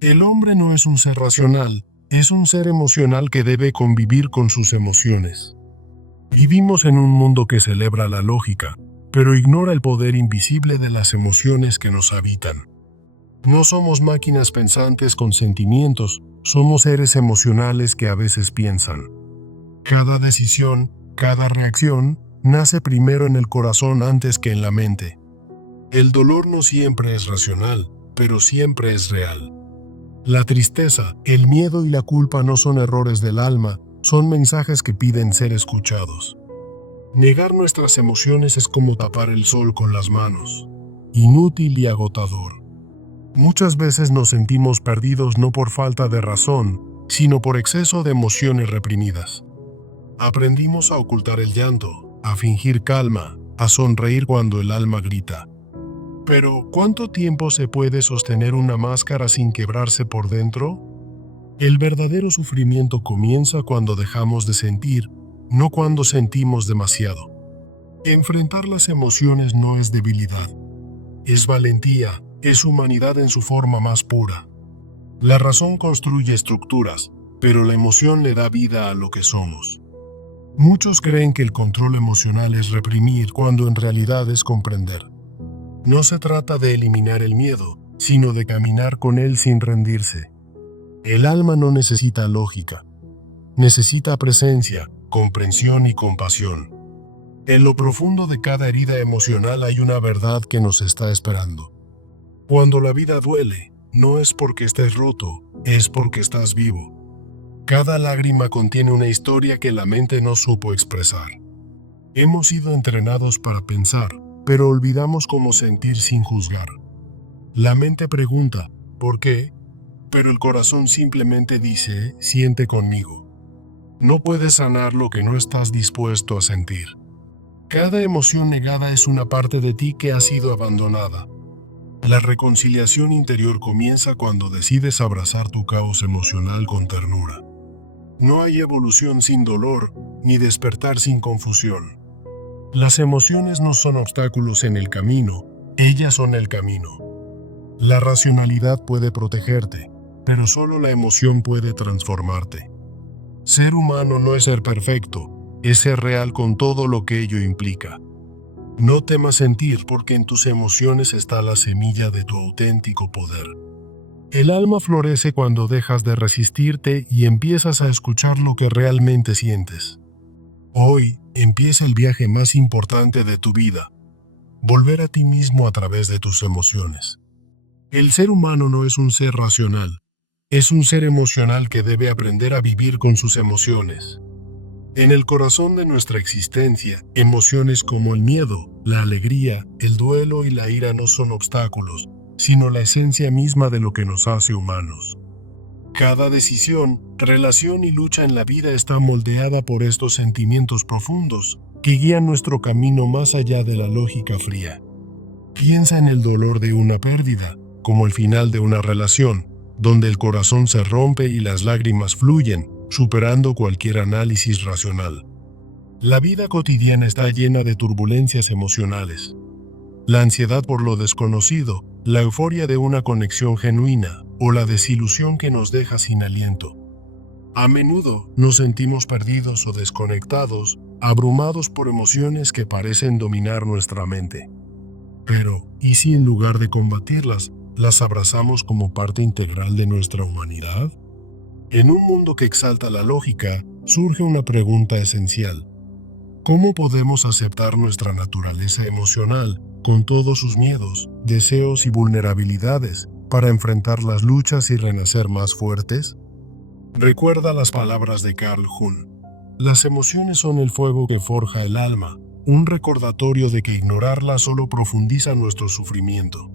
El hombre no es un ser racional, es un ser emocional que debe convivir con sus emociones. Vivimos en un mundo que celebra la lógica, pero ignora el poder invisible de las emociones que nos habitan. No somos máquinas pensantes con sentimientos, somos seres emocionales que a veces piensan. Cada decisión, cada reacción, nace primero en el corazón antes que en la mente. El dolor no siempre es racional, pero siempre es real. La tristeza, el miedo y la culpa no son errores del alma, son mensajes que piden ser escuchados. Negar nuestras emociones es como tapar el sol con las manos. Inútil y agotador. Muchas veces nos sentimos perdidos no por falta de razón, sino por exceso de emociones reprimidas. Aprendimos a ocultar el llanto, a fingir calma, a sonreír cuando el alma grita. Pero, ¿cuánto tiempo se puede sostener una máscara sin quebrarse por dentro? El verdadero sufrimiento comienza cuando dejamos de sentir, no cuando sentimos demasiado. Enfrentar las emociones no es debilidad, es valentía, es humanidad en su forma más pura. La razón construye estructuras, pero la emoción le da vida a lo que somos. Muchos creen que el control emocional es reprimir cuando en realidad es comprender. No se trata de eliminar el miedo, sino de caminar con él sin rendirse. El alma no necesita lógica, necesita presencia, comprensión y compasión. En lo profundo de cada herida emocional hay una verdad que nos está esperando. Cuando la vida duele, no es porque estés roto, es porque estás vivo. Cada lágrima contiene una historia que la mente no supo expresar. Hemos sido entrenados para pensar, pero olvidamos cómo sentir sin juzgar. La mente pregunta, ¿por qué? Pero el corazón simplemente dice, siente conmigo. No puedes sanar lo que no estás dispuesto a sentir. Cada emoción negada es una parte de ti que ha sido abandonada. La reconciliación interior comienza cuando decides abrazar tu caos emocional con ternura. No hay evolución sin dolor, ni despertar sin confusión. Las emociones no son obstáculos en el camino, ellas son el camino. La racionalidad puede protegerte, pero solo la emoción puede transformarte. Ser humano no es ser perfecto, es ser real con todo lo que ello implica. No temas sentir porque en tus emociones está la semilla de tu auténtico poder. El alma florece cuando dejas de resistirte y empiezas a escuchar lo que realmente sientes. Hoy empieza el viaje más importante de tu vida, volver a ti mismo a través de tus emociones. El ser humano no es un ser racional, es un ser emocional que debe aprender a vivir con sus emociones. En el corazón de nuestra existencia, emociones como el miedo, la alegría, el duelo y la ira no son obstáculos, sino la esencia misma de lo que nos hace humanos. Cada decisión, relación y lucha en la vida está moldeada por estos sentimientos profundos que guían nuestro camino más allá de la lógica fría. Piensa en el dolor de una pérdida, como el final de una relación, donde el corazón se rompe y las lágrimas fluyen, superando cualquier análisis racional. La vida cotidiana está llena de turbulencias emocionales. La ansiedad por lo desconocido, la euforia de una conexión genuina o la desilusión que nos deja sin aliento. A menudo nos sentimos perdidos o desconectados, abrumados por emociones que parecen dominar nuestra mente. Pero, ¿y si en lugar de combatirlas, las abrazamos como parte integral de nuestra humanidad? En un mundo que exalta la lógica, surge una pregunta esencial. ¿Cómo podemos aceptar nuestra naturaleza emocional, con todos sus miedos, deseos y vulnerabilidades, para enfrentar las luchas y renacer más fuertes? Recuerda las palabras de Carl Jung. Las emociones son el fuego que forja el alma, un recordatorio de que ignorarlas solo profundiza nuestro sufrimiento.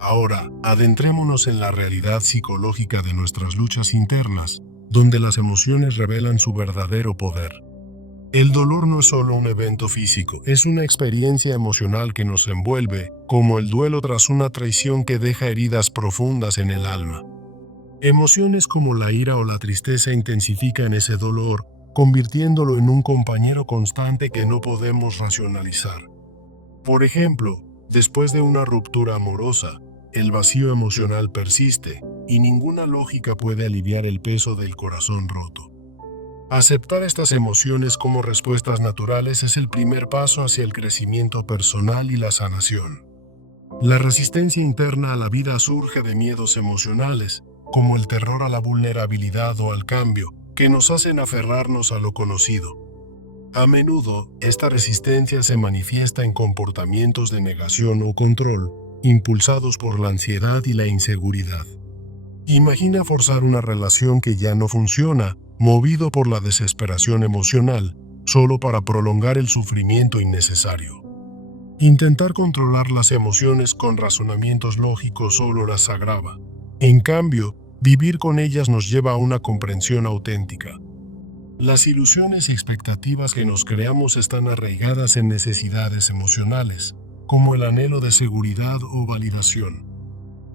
Ahora, adentrémonos en la realidad psicológica de nuestras luchas internas, donde las emociones revelan su verdadero poder. El dolor no es solo un evento físico, es una experiencia emocional que nos envuelve, como el duelo tras una traición que deja heridas profundas en el alma. Emociones como la ira o la tristeza intensifican ese dolor, convirtiéndolo en un compañero constante que no podemos racionalizar. Por ejemplo, después de una ruptura amorosa, el vacío emocional persiste, y ninguna lógica puede aliviar el peso del corazón roto. Aceptar estas emociones como respuestas naturales es el primer paso hacia el crecimiento personal y la sanación. La resistencia interna a la vida surge de miedos emocionales, como el terror a la vulnerabilidad o al cambio, que nos hacen aferrarnos a lo conocido. A menudo, esta resistencia se manifiesta en comportamientos de negación o control, impulsados por la ansiedad y la inseguridad. Imagina forzar una relación que ya no funciona, movido por la desesperación emocional, solo para prolongar el sufrimiento innecesario. Intentar controlar las emociones con razonamientos lógicos solo las agrava. En cambio, vivir con ellas nos lleva a una comprensión auténtica. Las ilusiones y expectativas que nos creamos están arraigadas en necesidades emocionales, como el anhelo de seguridad o validación.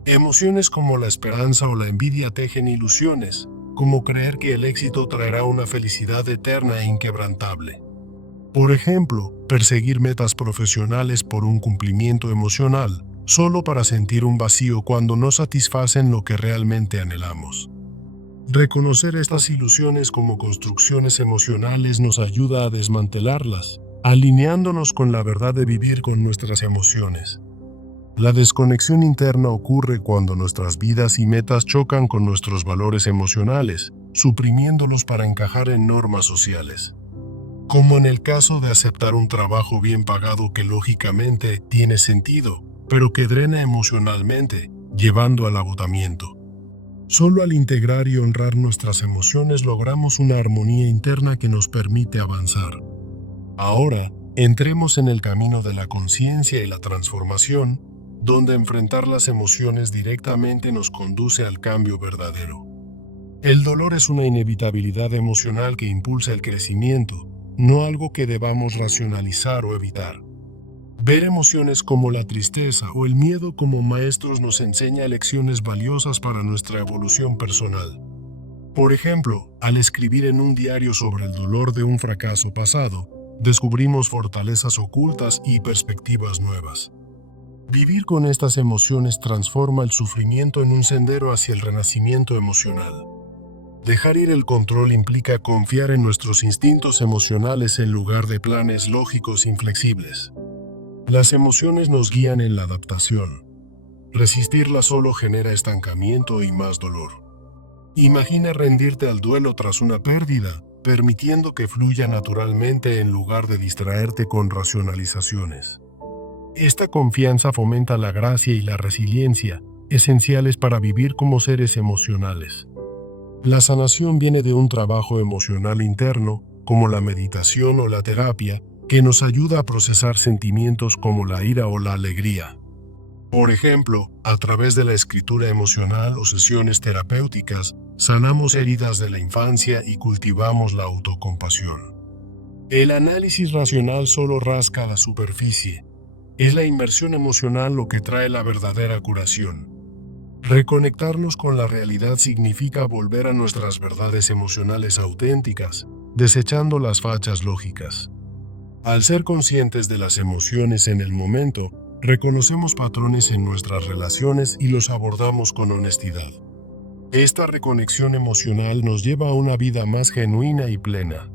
Emociones como la esperanza o la envidia tejen ilusiones, como creer que el éxito traerá una felicidad eterna e inquebrantable. Por ejemplo, perseguir metas profesionales por un cumplimiento emocional, solo para sentir un vacío cuando no satisfacen lo que realmente anhelamos. Reconocer estas ilusiones como construcciones emocionales nos ayuda a desmantelarlas, alineándonos con la verdad de vivir con nuestras emociones. La desconexión interna ocurre cuando nuestras vidas y metas chocan con nuestros valores emocionales, suprimiéndolos para encajar en normas sociales. Como en el caso de aceptar un trabajo bien pagado que lógicamente tiene sentido, pero que drena emocionalmente, llevando al agotamiento. Solo al integrar y honrar nuestras emociones logramos una armonía interna que nos permite avanzar. Ahora, entremos en el camino de la conciencia y la transformación, donde enfrentar las emociones directamente nos conduce al cambio verdadero. El dolor es una inevitabilidad emocional que impulsa el crecimiento, no algo que debamos racionalizar o evitar. Ver emociones como la tristeza o el miedo como maestros nos enseña lecciones valiosas para nuestra evolución personal. Por ejemplo, al escribir en un diario sobre el dolor de un fracaso pasado, descubrimos fortalezas ocultas y perspectivas nuevas. Vivir con estas emociones transforma el sufrimiento en un sendero hacia el renacimiento emocional. Dejar ir el control implica confiar en nuestros instintos emocionales en lugar de planes lógicos inflexibles. Las emociones nos guían en la adaptación. Resistirlas solo genera estancamiento y más dolor. Imagina rendirte al duelo tras una pérdida, permitiendo que fluya naturalmente en lugar de distraerte con racionalizaciones. Esta confianza fomenta la gracia y la resiliencia, esenciales para vivir como seres emocionales. La sanación viene de un trabajo emocional interno, como la meditación o la terapia, que nos ayuda a procesar sentimientos como la ira o la alegría. Por ejemplo, a través de la escritura emocional o sesiones terapéuticas, sanamos heridas de la infancia y cultivamos la autocompasión. El análisis racional solo rasca la superficie. Es la inmersión emocional lo que trae la verdadera curación. Reconectarnos con la realidad significa volver a nuestras verdades emocionales auténticas, desechando las fachas lógicas. Al ser conscientes de las emociones en el momento, reconocemos patrones en nuestras relaciones y los abordamos con honestidad. Esta reconexión emocional nos lleva a una vida más genuina y plena.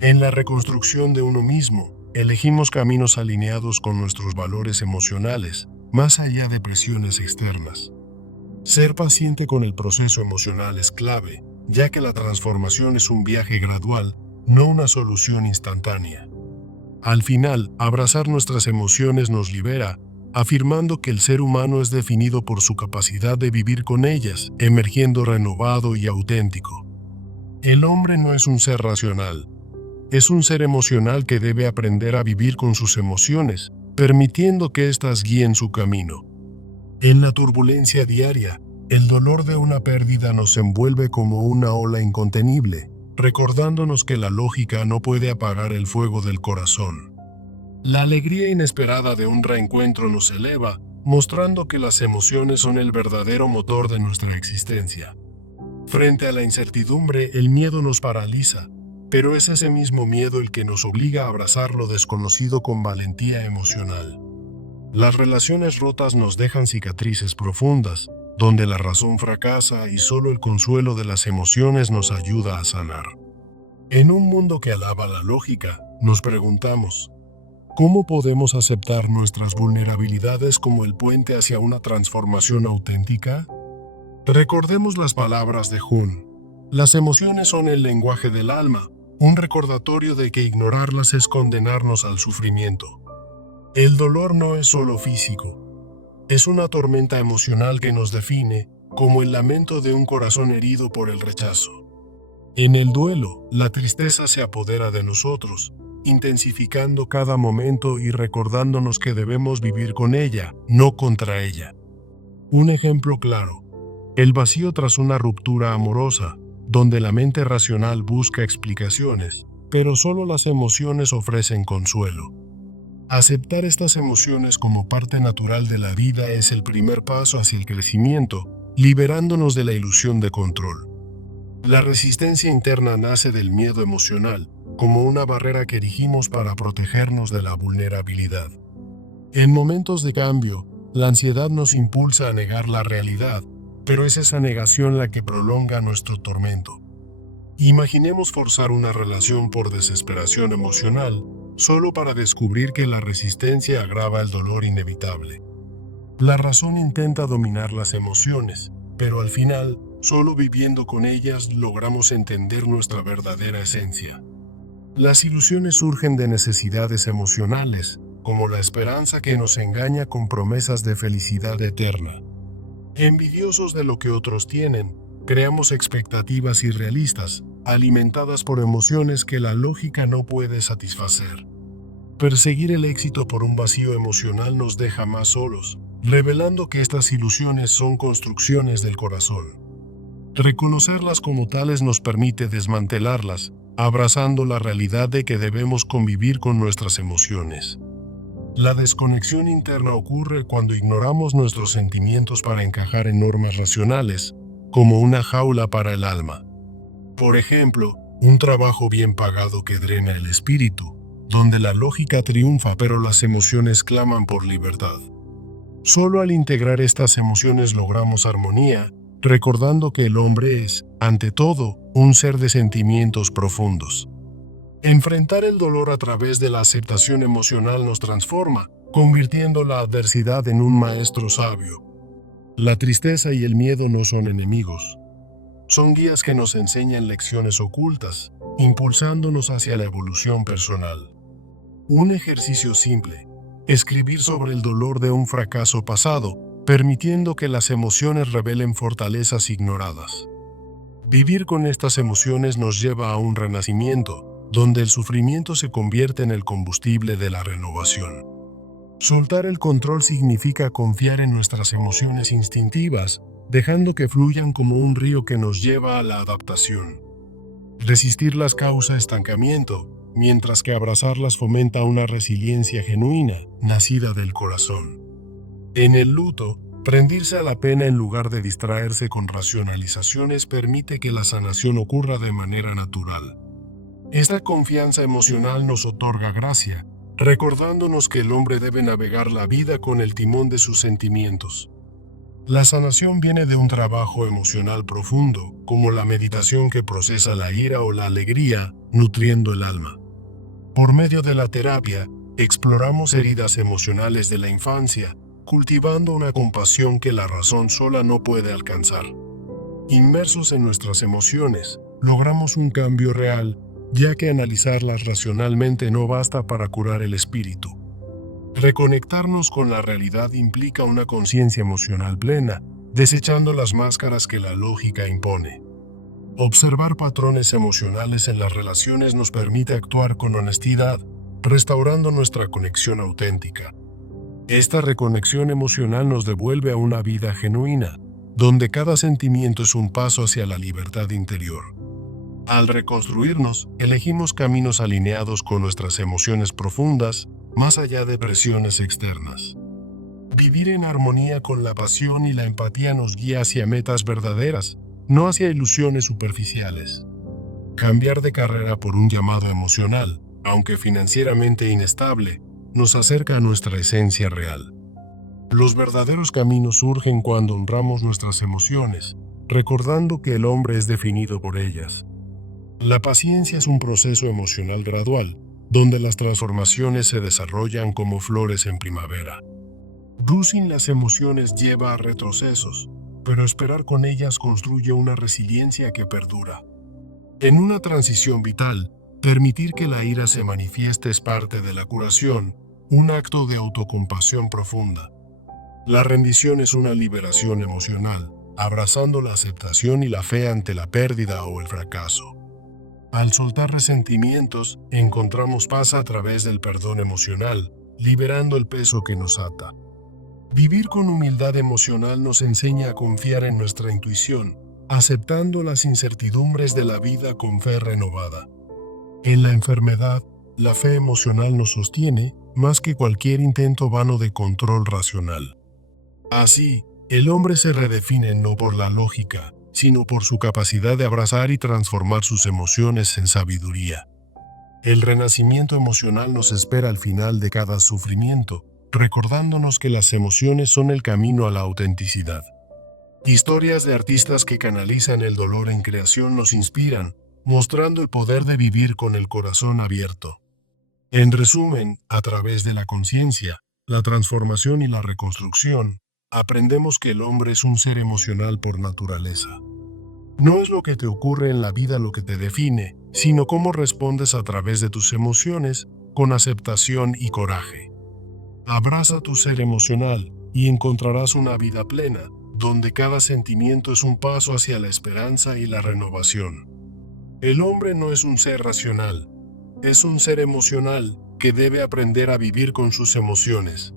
En la reconstrucción de uno mismo, elegimos caminos alineados con nuestros valores emocionales, más allá de presiones externas. Ser paciente con el proceso emocional es clave, ya que la transformación es un viaje gradual, no una solución instantánea. Al final, abrazar nuestras emociones nos libera, afirmando que el ser humano es definido por su capacidad de vivir con ellas, emergiendo renovado y auténtico. El hombre no es un ser racional. Es un ser emocional que debe aprender a vivir con sus emociones, permitiendo que éstas guíen su camino. En la turbulencia diaria, el dolor de una pérdida nos envuelve como una ola incontenible, recordándonos que la lógica no puede apagar el fuego del corazón. La alegría inesperada de un reencuentro nos eleva, mostrando que las emociones son el verdadero motor de nuestra existencia. Frente a la incertidumbre, el miedo nos paraliza, pero es ese mismo miedo el que nos obliga a abrazar lo desconocido con valentía emocional. Las relaciones rotas nos dejan cicatrices profundas, donde la razón fracasa y solo el consuelo de las emociones nos ayuda a sanar. En un mundo que alaba la lógica, nos preguntamos, ¿cómo podemos aceptar nuestras vulnerabilidades como el puente hacia una transformación auténtica? Recordemos las palabras de Jung. Las emociones son el lenguaje del alma, un recordatorio de que ignorarlas es condenarnos al sufrimiento. El dolor no es solo físico. Es una tormenta emocional que nos define, como el lamento de un corazón herido por el rechazo. En el duelo, la tristeza se apodera de nosotros, intensificando cada momento y recordándonos que debemos vivir con ella, no contra ella. Un ejemplo claro: el vacío tras una ruptura amorosa, donde la mente racional busca explicaciones, pero solo las emociones ofrecen consuelo. Aceptar estas emociones como parte natural de la vida es el primer paso hacia el crecimiento, liberándonos de la ilusión de control. La resistencia interna nace del miedo emocional, como una barrera que erigimos para protegernos de la vulnerabilidad. En momentos de cambio, la ansiedad nos impulsa a negar la realidad, pero es esa negación la que prolonga nuestro tormento. Imaginemos forzar una relación por desesperación emocional, solo para descubrir que la resistencia agrava el dolor inevitable. La razón intenta dominar las emociones, pero al final, solo viviendo con ellas logramos entender nuestra verdadera esencia. Las ilusiones surgen de necesidades emocionales, como la esperanza que nos engaña con promesas de felicidad eterna. Envidiosos de lo que otros tienen, creamos expectativas irrealistas, alimentadas por emociones que la lógica no puede satisfacer. Perseguir el éxito por un vacío emocional nos deja más solos, revelando que estas ilusiones son construcciones del corazón. Reconocerlas como tales nos permite desmantelarlas, abrazando la realidad de que debemos convivir con nuestras emociones. La desconexión interna ocurre cuando ignoramos nuestros sentimientos para encajar en normas racionales, como una jaula para el alma. Por ejemplo, un trabajo bien pagado que drena el espíritu, donde la lógica triunfa pero las emociones claman por libertad. Solo al integrar estas emociones logramos armonía, recordando que el hombre es, ante todo, un ser de sentimientos profundos. Enfrentar el dolor a través de la aceptación emocional nos transforma, convirtiendo la adversidad en un maestro sabio. La tristeza y el miedo no son enemigos. Son guías que nos enseñan lecciones ocultas, impulsándonos hacia la evolución personal. Un ejercicio simple: escribir sobre el dolor de un fracaso pasado, permitiendo que las emociones revelen fortalezas ignoradas. Vivir con estas emociones nos lleva a un renacimiento, donde el sufrimiento se convierte en el combustible de la renovación. Soltar el control significa confiar en nuestras emociones instintivas, dejando que fluyan como un río que nos lleva a la adaptación. Resistirlas causa estancamiento, mientras que abrazarlas fomenta una resiliencia genuina, nacida del corazón. En el luto, rendirse a la pena en lugar de distraerse con racionalizaciones permite que la sanación ocurra de manera natural. Esta confianza emocional nos otorga gracia, recordándonos que el hombre debe navegar la vida con el timón de sus sentimientos. La sanación viene de un trabajo emocional profundo, como la meditación que procesa la ira o la alegría, nutriendo el alma. Por medio de la terapia, exploramos heridas emocionales de la infancia, cultivando una compasión que la razón sola no puede alcanzar. Inmersos en nuestras emociones, logramos un cambio real, ya que analizarlas racionalmente no basta para curar el espíritu. Reconectarnos con la realidad implica una conciencia emocional plena, desechando las máscaras que la lógica impone. Observar patrones emocionales en las relaciones nos permite actuar con honestidad, restaurando nuestra conexión auténtica. Esta reconexión emocional nos devuelve a una vida genuina, donde cada sentimiento es un paso hacia la libertad interior. Al reconstruirnos, elegimos caminos alineados con nuestras emociones profundas, más allá de presiones externas. Vivir en armonía con la pasión y la empatía nos guía hacia metas verdaderas, no hacia ilusiones superficiales. Cambiar de carrera por un llamado emocional, aunque financieramente inestable, nos acerca a nuestra esencia real. Los verdaderos caminos surgen cuando honramos nuestras emociones, recordando que el hombre es definido por ellas. La paciencia es un proceso emocional gradual, donde las transformaciones se desarrollan como flores en primavera. Sin las emociones lleva a retrocesos, pero esperar con ellas construye una resiliencia que perdura. En una transición vital, permitir que la ira se manifieste es parte de la curación, un acto de autocompasión profunda. La rendición es una liberación emocional, abrazando la aceptación y la fe ante la pérdida o el fracaso. Al soltar resentimientos, encontramos paz a través del perdón emocional, liberando el peso que nos ata. Vivir con humildad emocional nos enseña a confiar en nuestra intuición, aceptando las incertidumbres de la vida con fe renovada. En la enfermedad, la fe emocional nos sostiene más que cualquier intento vano de control racional. Así, el hombre se redefine no por la lógica, sino por su capacidad de abrazar y transformar sus emociones en sabiduría. El renacimiento emocional nos espera al final de cada sufrimiento, recordándonos que las emociones son el camino a la autenticidad. Historias de artistas que canalizan el dolor en creación nos inspiran, mostrando el poder de vivir con el corazón abierto. En resumen, a través de la conciencia, la transformación y la reconstrucción, aprendemos que el hombre es un ser emocional por naturaleza. No es lo que te ocurre en la vida lo que te define, sino cómo respondes a través de tus emociones con aceptación y coraje. Abraza tu ser emocional y encontrarás una vida plena, donde cada sentimiento es un paso hacia la esperanza y la renovación. El hombre no es un ser racional, es un ser emocional que debe aprender a vivir con sus emociones.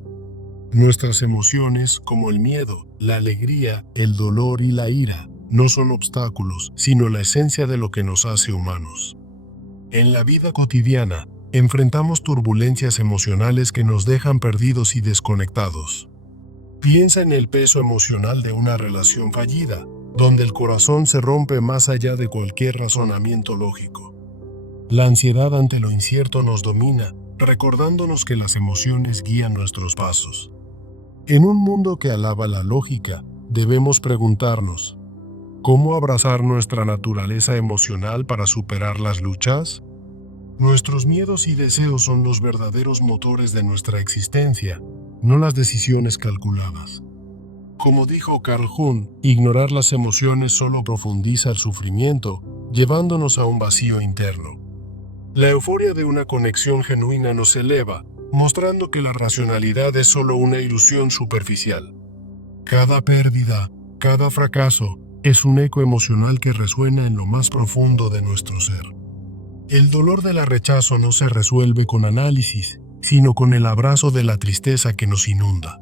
Nuestras emociones, como el miedo, la alegría, el dolor y la ira, no son obstáculos, sino la esencia de lo que nos hace humanos. En la vida cotidiana, enfrentamos turbulencias emocionales que nos dejan perdidos y desconectados. Piensa en el peso emocional de una relación fallida, donde el corazón se rompe más allá de cualquier razonamiento lógico. La ansiedad ante lo incierto nos domina, recordándonos que las emociones guían nuestros pasos. En un mundo que alaba la lógica, debemos preguntarnos, ¿cómo abrazar nuestra naturaleza emocional para superar las luchas? Nuestros miedos y deseos son los verdaderos motores de nuestra existencia, no las decisiones calculadas. Como dijo Carl Jung, ignorar las emociones solo profundiza el sufrimiento, llevándonos a un vacío interno. La euforia de una conexión genuina nos eleva, mostrando que la racionalidad es solo una ilusión superficial. Cada pérdida, cada fracaso, es un eco emocional que resuena en lo más profundo de nuestro ser. El dolor del rechazo no se resuelve con análisis, sino con el abrazo de la tristeza que nos inunda.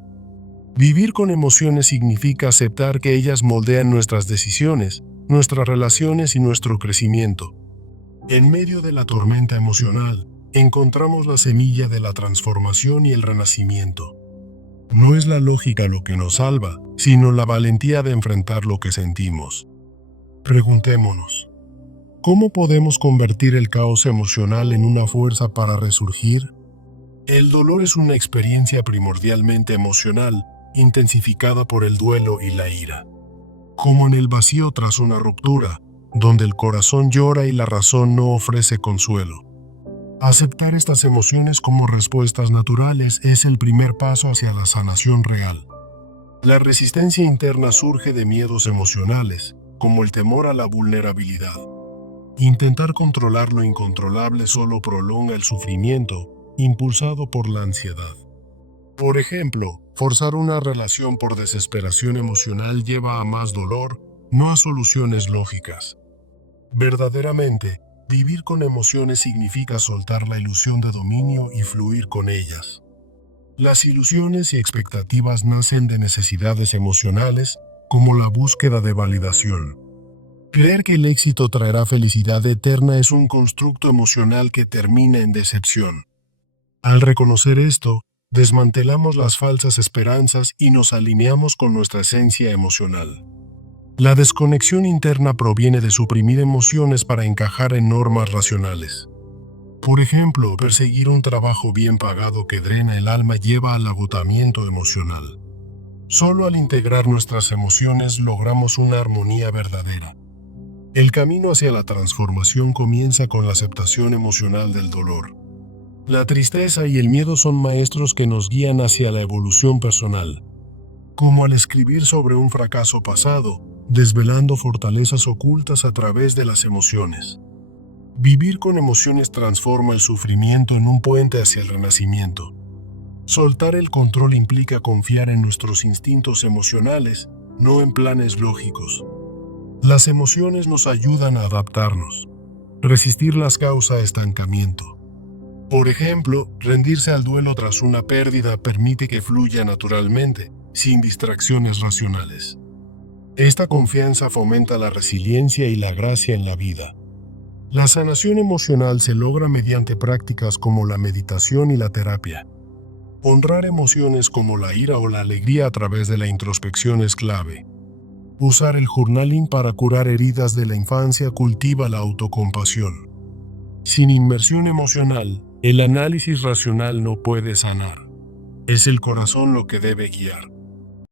Vivir con emociones significa aceptar que ellas moldean nuestras decisiones, nuestras relaciones y nuestro crecimiento. En medio de la tormenta emocional, encontramos la semilla de la transformación y el renacimiento. No es la lógica lo que nos salva, sino la valentía de enfrentar lo que sentimos. Preguntémonos, ¿cómo podemos convertir el caos emocional en una fuerza para resurgir? El dolor es una experiencia primordialmente emocional, intensificada por el duelo y la ira. Como en el vacío tras una ruptura, donde el corazón llora y la razón no ofrece consuelo. Aceptar estas emociones como respuestas naturales es el primer paso hacia la sanación real. La resistencia interna surge de miedos emocionales, como el temor a la vulnerabilidad. Intentar controlar lo incontrolable solo prolonga el sufrimiento, impulsado por la ansiedad. Por ejemplo, forzar una relación por desesperación emocional lleva a más dolor, no a soluciones lógicas. Verdaderamente, vivir con emociones significa soltar la ilusión de dominio y fluir con ellas. Las ilusiones y expectativas nacen de necesidades emocionales, como la búsqueda de validación. Creer que el éxito traerá felicidad eterna es un constructo emocional que termina en decepción. Al reconocer esto, desmantelamos las falsas esperanzas y nos alineamos con nuestra esencia emocional. La desconexión interna proviene de suprimir emociones para encajar en normas racionales. Por ejemplo, perseguir un trabajo bien pagado que drena el alma lleva al agotamiento emocional. Solo al integrar nuestras emociones logramos una armonía verdadera. El camino hacia la transformación comienza con la aceptación emocional del dolor. La tristeza y el miedo son maestros que nos guían hacia la evolución personal, como al escribir sobre un fracaso pasado, desvelando fortalezas ocultas a través de las emociones. Vivir con emociones transforma el sufrimiento en un puente hacia el renacimiento. Soltar el control implica confiar en nuestros instintos emocionales, no en planes lógicos. Las emociones nos ayudan a adaptarnos. Resistirlas causa estancamiento. Por ejemplo, rendirse al duelo tras una pérdida permite que fluya naturalmente, sin distracciones racionales. Esta confianza fomenta la resiliencia y la gracia en la vida. La sanación emocional se logra mediante prácticas como la meditación y la terapia. Honrar emociones como la ira o la alegría a través de la introspección es clave. Usar el journaling para curar heridas de la infancia cultiva la autocompasión. Sin inmersión emocional, el análisis racional no puede sanar. Es el corazón lo que debe guiar.